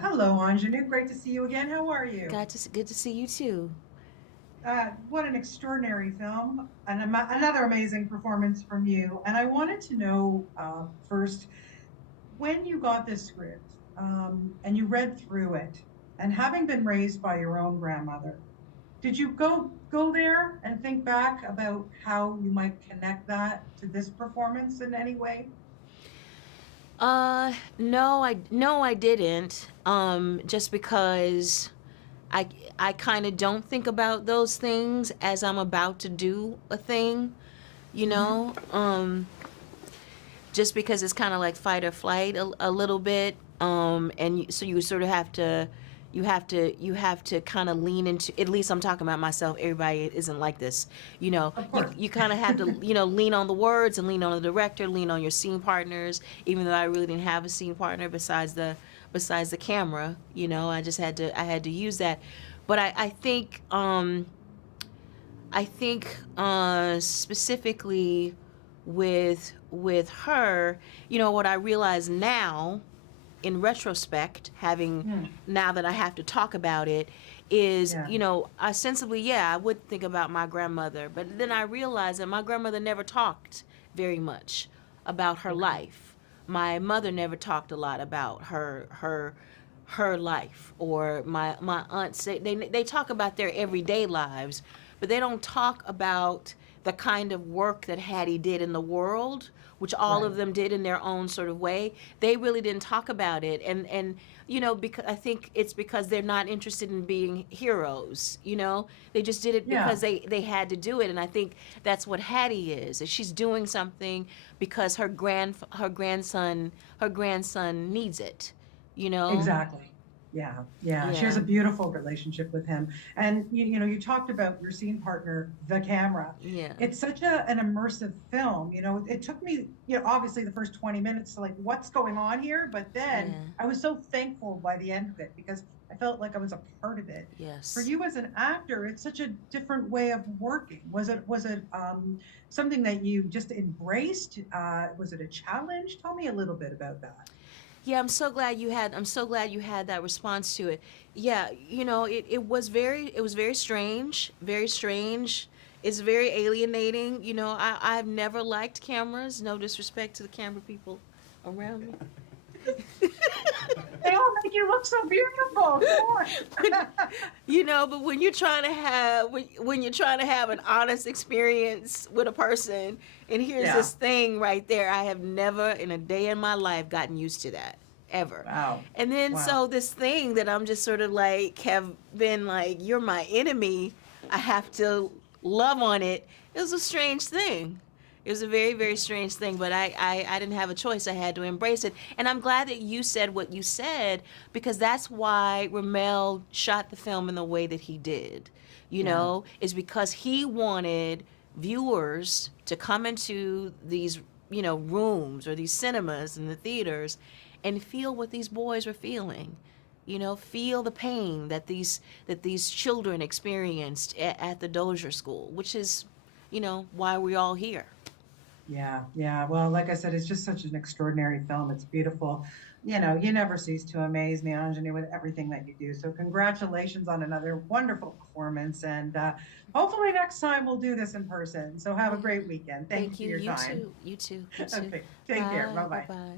Hello, Aunjanue. Great to see you again. How are you? Good to see you too. What an extraordinary film and another amazing performance from you. And I wanted to know first, when you got this script and you read through it, and having been raised by your own grandmother, did you go there and think back about how you might connect that to this performance in any way? No, I didn't. Just because I I kind of don't think about those things as I'm about to do a thing, you Hmm. know. Just because it's kind of like fight or flight a little bit. So you sort of have to, you have to kind of lean into. At least I'm talking about myself. Everybody isn't like this, you know. Of You course. you kind of have to, lean on the words and lean on the director, lean on your scene partners. Even though I really didn't have a scene partner besides the camera, I had to use that. But I think specifically with her, what I realize now in retrospect, having Hmm. now that I have to talk about it, is, Yeah. ostensibly, yeah, I would think about my grandmother, but then I realized that my grandmother never talked very much about her Okay. life. My mother never talked a lot about her life, or my aunts. They talk about their everyday lives, but they don't talk about the kind of work that Hattie did in the world, which all of Right. them did in their own sort of way. They really didn't talk about it, and because I think it's because they're not interested in being heroes. They just did it because Yeah. they had to do it, and I think that's what Hattie is she's doing something because her grandson needs it. you know Exactly. Yeah, yeah. She has a yeah, beautiful relationship with him. And you talked about your scene partner, the camera. yeah, It's such an immersive film. It took me, obviously the first 20 minutes to like, what's going on here? But then yeah, I was so thankful by the end of it because I felt like I was a part of it. For yes. you as an actor, it's such a different way of working. Was it something that you just embraced? Was it a challenge? Tell me a little bit about that. Yeah, I'm so glad you had that response to it. Yeah, it was very strange, very strange. It's very alienating. I've never liked cameras. No disrespect to the camera people around me. They all make you look so beautiful. Come But, on. but when you're trying to have an honest experience with a person, and here's Yeah. this thing right there, I have never in a day in my life gotten used to that, ever. Wow. And then so Wow. this thing that I'm just sort of like have been like, you're my enemy, I have to love on it. It was a strange thing. It was a very, very strange thing, but I didn't have a choice. I had to embrace it. And I'm glad that you said what you said, because that's why Ramel shot the film in the way that he did. Yeah. Is because he wanted viewers to come into these, rooms or these cinemas and the theaters and feel what these boys were feeling. Feel the pain that these children experienced at the Dozier School, which is, why we're all here. Yeah. Yeah. Well, like I said, it's just such an extraordinary film. It's beautiful. You never cease to amaze me, Anjani, with everything that you do. So, congratulations on another wonderful performance. And hopefully, next time we'll do this in person. So, have a Yeah. great weekend. Thank you Thank for you. your You time. too. You too. You too. Okay. Take care. Bye Bye. Bye bye. bye.